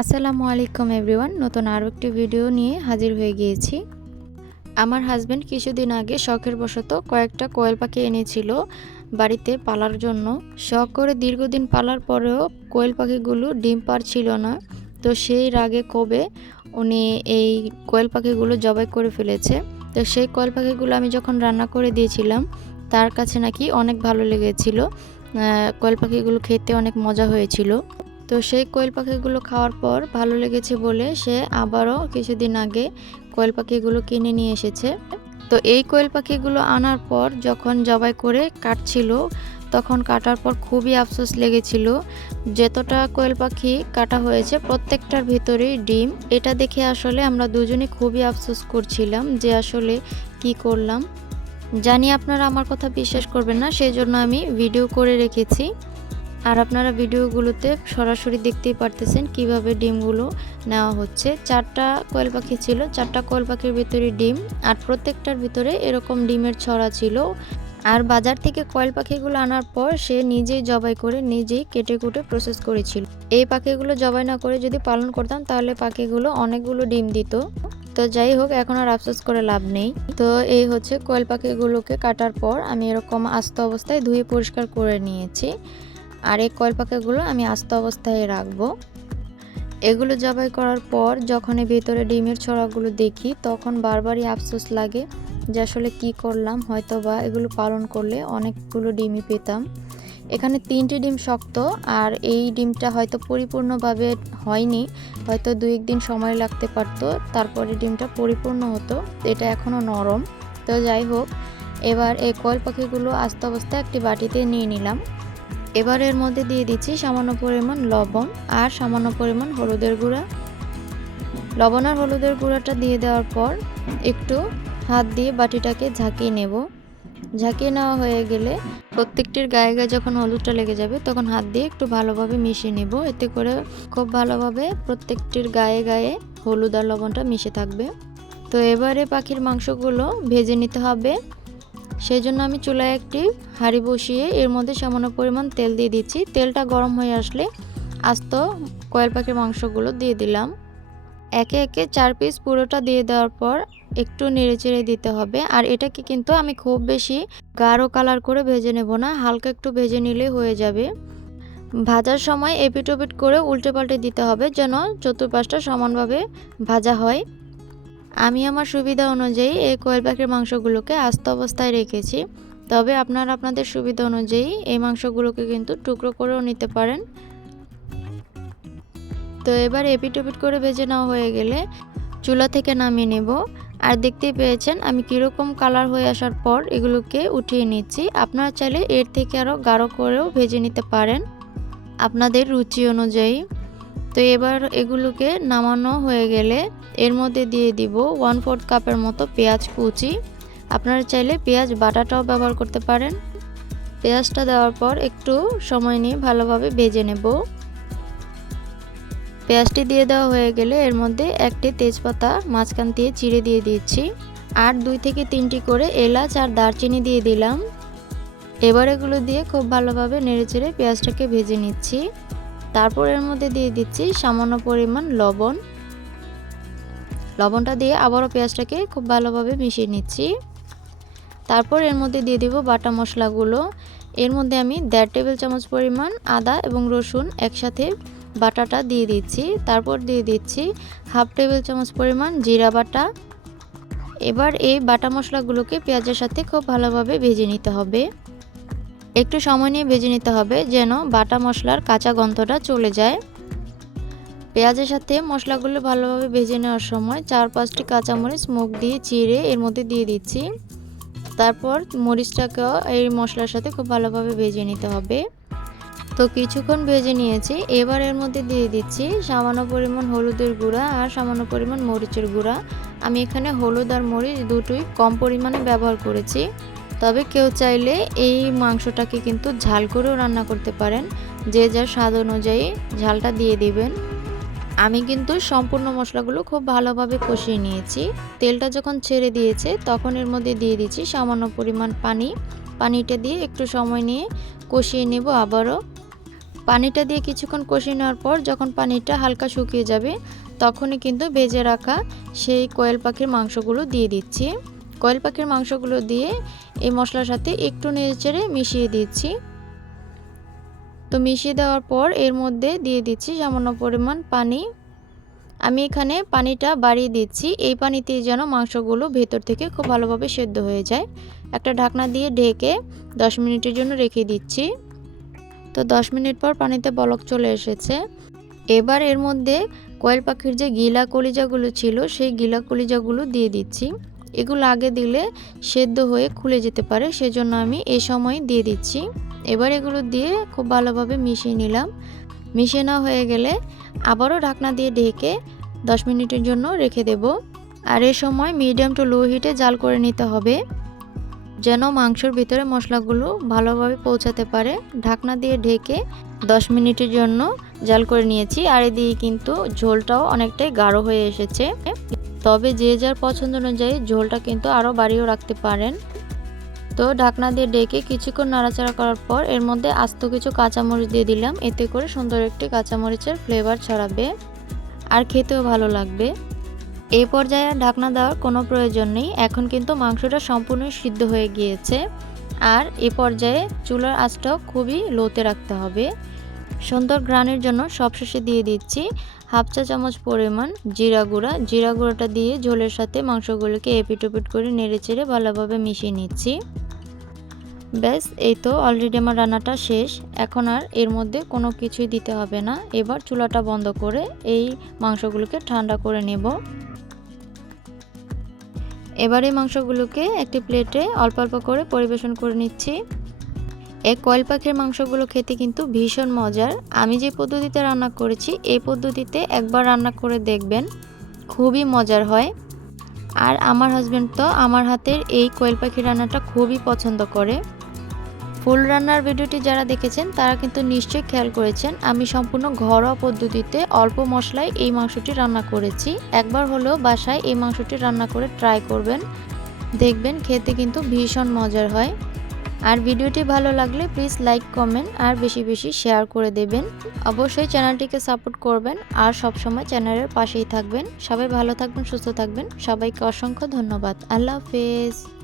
আসসালামু আলাইকুম এভরিওয়ান, নতুন আরও একটি ভিডিও নিয়ে হাজির হয়ে গিয়েছি। আমার হাজব্যান্ড কিছুদিন আগে শখের বশত কয়েকটা কোয়েল পাখি এনেছিল বাড়িতে পালার জন্য। শখ করে দীর্ঘদিন পালার পরেও কোয়েল পাখিগুলো ডিম পারছিল না। তো সেই রাগে ক্ষোভে উনি এই কোয়েল পাখিগুলো জবাই করে ফেলেছে। তো সেই কোয়েল পাখিগুলো আমি যখন রান্না করে দিয়েছিলাম, তার কাছে নাকি অনেক ভালো লেগেছিল। কোয়েল পাখিগুলো খেতে অনেক মজা হয়েছিল। তো সেই কোয়েল পাখিগুলো খাওয়ার পর ভালো লেগেছে বলে সে আবারও কিছুদিন আগে কোয়েল পাখিগুলো কিনে নিয়ে এসেছে। তো এই কোয়েল পাখিগুলো আনার পর যখন জবাই করে কাটছিল, তখন কাটার পর খুবই আফসোস লেগেছিল। যতটা কোয়েল পাখি কাটা হয়েছে প্রত্যেকটার ভিতরেই ডিম। এটা দেখে আসলে আমরা দুজনে খুবই আফসোস করছিলাম যে আসলে কি করলাম। জানি আপনারা আমার কথা বিশ্বাস করবেন না, সেই জন্য আমি ভিডিও করে রেখেছি। আর আপনারা ভিডিওগুলোতে সরাসরি দেখতেই পারতেছেন কিভাবে ডিমগুলো নেওয়া হচ্ছে। 4টা কোয়েল পাখি ছিল, 4টা কোয়েল পাখির ভিতরে ডিম, আর প্রত্যেকটার ভিতরে এরকম ডিমের ছড়া ছিল। আর বাজার থেকে কোয়েল পাখিগুলো আনার পর সে নিজেই জবাই করে নিজেই কেটে কুটে প্রসেস করেছিল। এই পাখিগুলো জবাই না করে যদি পালন করতাম তাহলে পাখিগুলো অনেকগুলো ডিম দিত। তো যাই হোক, এখন আর আফসোস করে লাভ নেই। তো এই হচ্ছে কোয়েল পাখিগুলোকে কাটার পর আমি এরকম আস্ত অবস্থায় ধুয়ে পরিষ্কার করে নিয়েছি। আর এই কোয়েল পাখিগুলো আমি আস্ত অবস্থায় রাখবো। এগুলো জবাই করার পর যখন ভেতরে ডিমের ছড়াগুলো দেখি, তখন বারবারই আফসোস লাগে যে আসলে কি করলাম। হয়তো বা এগুলো পালন করলে অনেকগুলো ডিমই পেতাম। এখানে 3টি ডিম শক্ত, আর এই ডিমটা হয়তো পরিপূর্ণভাবে হয়নি, হয়তো 2-1 দিন সময় লাগতে পারতো, তারপরে ডিমটা পরিপূর্ণ হতো। এটা এখনও নরম। তো যাই হোক, এবার এই কোয়েল পাখিগুলো আস্ত অবস্থায় একটি বাটিতে নিয়ে নিলাম। এবার এর মধ্যে দিয়ে দিচ্ছি সামান্য পরিমাণ লবণ আর সামান্য পরিমাণ হলুদের গুঁড়া। লবণ আর হলুদের গুঁড়াটা দিয়ে দেওয়ার পর একটু হাত দিয়ে বাটিটাকে ঝাঁকিয়ে নেব। ঝাঁকিয়ে নেওয়া হয়ে গেলে প্রত্যেকটির গায়ে গায়ে যখন হলুদটা লেগে যাবে তখন হাত দিয়ে একটু ভালোভাবে মিশিয়ে নেব। এতে করে খুব ভালোভাবে প্রত্যেকটির গায়ে গায়ে হলুদ আর লবণটা মিশে থাকবে। তো এবারে পাখির মাংসগুলো ভেজে নিতে হবে। সেই জন্য আমি চুলায় একটি হাঁড়ি বসিয়ে এর মধ্যে সামান্য পরিমাণ তেল দিয়ে দিচ্ছি। তেলটা গরম হয়ে আসলে আস্ত কোয়েল পাখির মাংসগুলো দিয়ে দিলাম। একে একে 4 পিস পুরোটা দিয়ে দেওয়ার পর একটু নেড়েচেড়ে দিতে হবে। আর এটাকে কিন্তু আমি খুব বেশি গাঢ় কালার করে ভেজে নেব না, হালকা একটু ভেজে নিলে হয়ে যাবে। ভাজার সময় এপিট ওপিট করে উল্টে পাল্টে দিতে হবে যেন চতুর্পাশটা সমানভাবে ভাজা হয়। আমি আমার সুবিধা অনুযায়ী এই কোয়েল পাখির মাংসগুলোকে আস্ত অবস্থায় রেখেছি, তবে আপনারা আপনাদের সুবিধা অনুযায়ী এই মাংসগুলোকে কিন্তু টুকরো করেও নিতে পারেন। তো এবার এপিট ওপিট করে ভেজে নেওয়া হয়ে গেলে চুলা থেকে নামিয়ে নেব। আর দেখতেই পেয়েছেন আমি কীরকম কালার হয়ে আসার পর এগুলোকে উঠিয়ে নিচ্ছি। আপনারা চাইলে এর থেকে আরও গাঢ় করেও ভেজে নিতে পারেন আপনাদের রুচি অনুযায়ী। তো এবার এগুলোকে নামানো হয়ে গেলে এর মধ্যে দিয়ে দিব 1/4 কাপের মতো পেঁয়াজ কুচি। আপনারা চাইলে পেঁয়াজ বাটাটাও ব্যবহার করতে পারেন। পেঁয়াজটা দেওয়ার পর একটু সময় নিয়ে ভালোভাবে ভেজে নেব। পেঁয়াজটি দিয়ে দেওয়া হয়ে গেলে এর মধ্যে একটি তেজপাতা মাঝখান দিয়ে চিড়ে দিয়ে দিচ্ছি। আর 2 থেকে 3টি করে এলাচ আর দারচিনি দিয়ে দিলাম। এবার এগুলো দিয়ে খুব ভালোভাবে নেড়েচেড়ে পেঁয়াজটাকে ভেজে নিচ্ছি। তারপর এর মধ্যে দিয়ে দিচ্ছি সামান্য পরিমাণ লবণ। লবণটা দিয়ে আবারও পেঁয়াজটাকে খুব ভালোভাবে মিশিয়ে নিচ্ছি। তারপর এর মধ্যে দিয়ে দিব বাটা মশলাগুলো। এর মধ্যে আমি 1.5 টেবিল চামচ পরিমাণ আদা এবং রসুন একসাথে বাটাটা দিয়ে দিচ্ছি। তারপর দিয়ে দিচ্ছি 1/2 টেবিল চামচ পরিমাণ জিরা বাটা। এবার এই বাটা মশলাগুলোকে পেঁয়াজের সাথে খুব ভালোভাবে ভেজে নিতে হবে। একটু সময় নিয়ে ভেজে নিতে হবে যেন বাটা মশলার কাঁচা গন্ধটা চলে যায়। পেঁয়াজের সাথে মশলাগুলো ভালোভাবে ভেজে নেওয়ার সময় 4-5টি কাঁচামরিচ মুখ দিয়ে চিড়ে এর মধ্যে দিয়ে দিচ্ছি। তারপর মরিচটাকেও এই মশলার সাথে খুব ভালোভাবে ভেজে নিতে হবে। তো কিছুক্ষণ ভেজে নিয়েছি। এবার এর মধ্যে দিয়ে দিচ্ছি সামান্য পরিমাণ হলুদের গুঁড়া আর সামান্য পরিমাণ মরিচের গুঁড়া। আমি এখানে হলুদ আর মরিচ দুটোই কম পরিমাণে ব্যবহার করেছি। তবে কেউ চাইলে এই মাংসটাকে কিন্তু ঝাল করেও রান্না করতে পারেন, যে যার স্বাদ অনুযায়ী ঝালটা দিয়ে দিবেন। আমি কিন্তু সম্পূর্ণ মশলাগুলো খুব ভালোভাবে কষিয়ে নিয়েছি। তেলটা যখন ছেড়ে দিয়েছে তখন এর মধ্যে দিয়ে দিচ্ছি সামান্য পরিমাণ পানি। পানিটা দিয়ে একটু সময় নিয়ে কষিয়ে নেব আবারও। পানিটা দিয়ে কিছুক্ষণ কষিয়ে নেওয়ার পর যখন পানিটা হালকা শুকিয়ে যাবে তখনই কিন্তু ভেজে রাখা সেই কোয়েল পাখির মাংসগুলো দিয়ে দিচ্ছি। কোয়েল পাখির মাংসগুলো দিয়ে এই মশলার সাথে একটু নেড়েচেড়ে মিশিয়ে দিচ্ছি। তো মিশিয়ে দেওয়ার পর এর মধ্যে দিয়ে দিচ্ছি সামান্য পরিমাণ পানি। আমি এখানে পানিটা বাড়িয়ে দিচ্ছি, এই পানিতে যেন মাংসগুলো ভেতর থেকে খুব ভালোভাবে সেদ্ধ হয়ে যায়। একটা ঢাকনা দিয়ে ঢেকে 10 মিনিটের জন্য রেখে দিচ্ছি। তো 10 মিনিট পর পানিতে বলক চলে এসেছে। এবার এর মধ্যে কোয়েল পাখির যে গিলা কলিজাগুলো ছিল সেই গিলা কলিজাগুলো দিয়ে দিচ্ছি। এগুলো আগে দিলে সেদ্ধ হয়ে খুলে যেতে পারে, সেজন্য আমি এই সময় দিয়ে দিচ্ছি। এবার এগুলো দিয়ে খুব ভালোভাবে মিশিয়ে নিলাম। মিশিয়ে নেওয়া হয়ে গেলে আবারও ঢাকনা দিয়ে ঢেকে 10 মিনিটের জন্য রেখে দেব। আর এই সময় মিডিয়াম টু লো হিটে জাল করে নিতে হবে যেন মাংসের ভিতরে মশলাগুলো ভালোভাবে পৌঁছাতে পারে। ঢাকনা দিয়ে ঢেকে 10 মিনিটের জন্য জাল করে নিয়েছি। আর এদিকে কিন্তু ঝোলটাও অনেকটাই গাঢ় হয়ে এসেছে। তবে যে যার পছন্দ অনুযায়ী ঝোলটা কিন্তু আরও বাড়িয়েও রাখতে পারেন। তো ঢাকনা দিয়ে ঢেকে কিছুক্ষণ নাড়াচাড়া করার পর এর মধ্যে আস্ত কিছু কাঁচামরিচ দিয়ে দিলাম। এতে করে সুন্দর একটি কাঁচামরিচের ফ্লেভার ছড়াবে আর খেতেও ভালো লাগবে। এই পর্যায়ে ঢাকনা দেওয়ার কোনো প্রয়োজন নেই, এখন কিন্তু মাংসটা সম্পূর্ণ সিদ্ধ হয়ে গিয়েছে। আর এই পর্যায়ে চুলার আঁচটাও খুবই লোতে রাখতে হবে। সুন্দর ঘ্রাণের জন্য সবশেষে দিয়ে দিচ্ছি হাফ চা চামচ পরিমাণ জিরা গুঁড়া। জিরা গুঁড়োটা দিয়ে ঝোলের সাথে মাংসগুলোকে এপিট ওপিট করে নেড়েচেড়ে ভালোভাবে মিশিয়ে নিচ্ছি। ব্যাস, এই তো অলরেডি আমার রান্নাটা শেষ। এখন আর এর মধ্যে কোনো কিছুই দিতে হবে না। এবার চুলাটা বন্ধ করে এই মাংসগুলোকে ঠান্ডা করে নেব। এবার এই মাংসগুলোকে একটি প্লেটে অল্প অল্প করে পরিবেশন করে নিচ্ছি। এই কোয়েল পাখির মাংসগুলো খেতে কিন্তু ভীষণ মজার। আমি যে পদ্ধতিতে রান্না করেছি এই পদ্ধতিতে একবার রান্না করে দেখবেন, খুবই মজার হয়। আর আমার হাজব্যান্ড তো আমার হাতের এই কোয়েল পাখির রান্নাটা খুবই পছন্দ করে। ফুল রান্নার ভিডিওটি যারা দেখেছেন তারা কিন্তু নিশ্চয়ই খেয়াল করেছেন আমি সম্পূর্ণ ঘরোয়া পদ্ধতিতে অল্প মশলায় এই মাংসটি রান্না করেছি। একবার হলেও বাসায় এই মাংসটি রান্না করে ট্রাই করবেন, দেখবেন খেতে কিন্তু ভীষণ মজার হয়। আর ভিডিওটি ভালো লাগলে প্লিজ লাইক, কমেন্ট আর বেশি বেশি শেয়ার করে দেবেন। অবশ্যই চ্যানেলটিকে সাপোর্ট করবেন আর সবসময় চ্যানেলের পাশেই থাকবেন। সবাই ভালো থাকবেন, সুস্থ থাকবেন। সবাইকে অসংখ্য ধন্যবাদ। আল্লাহ হাফেজ।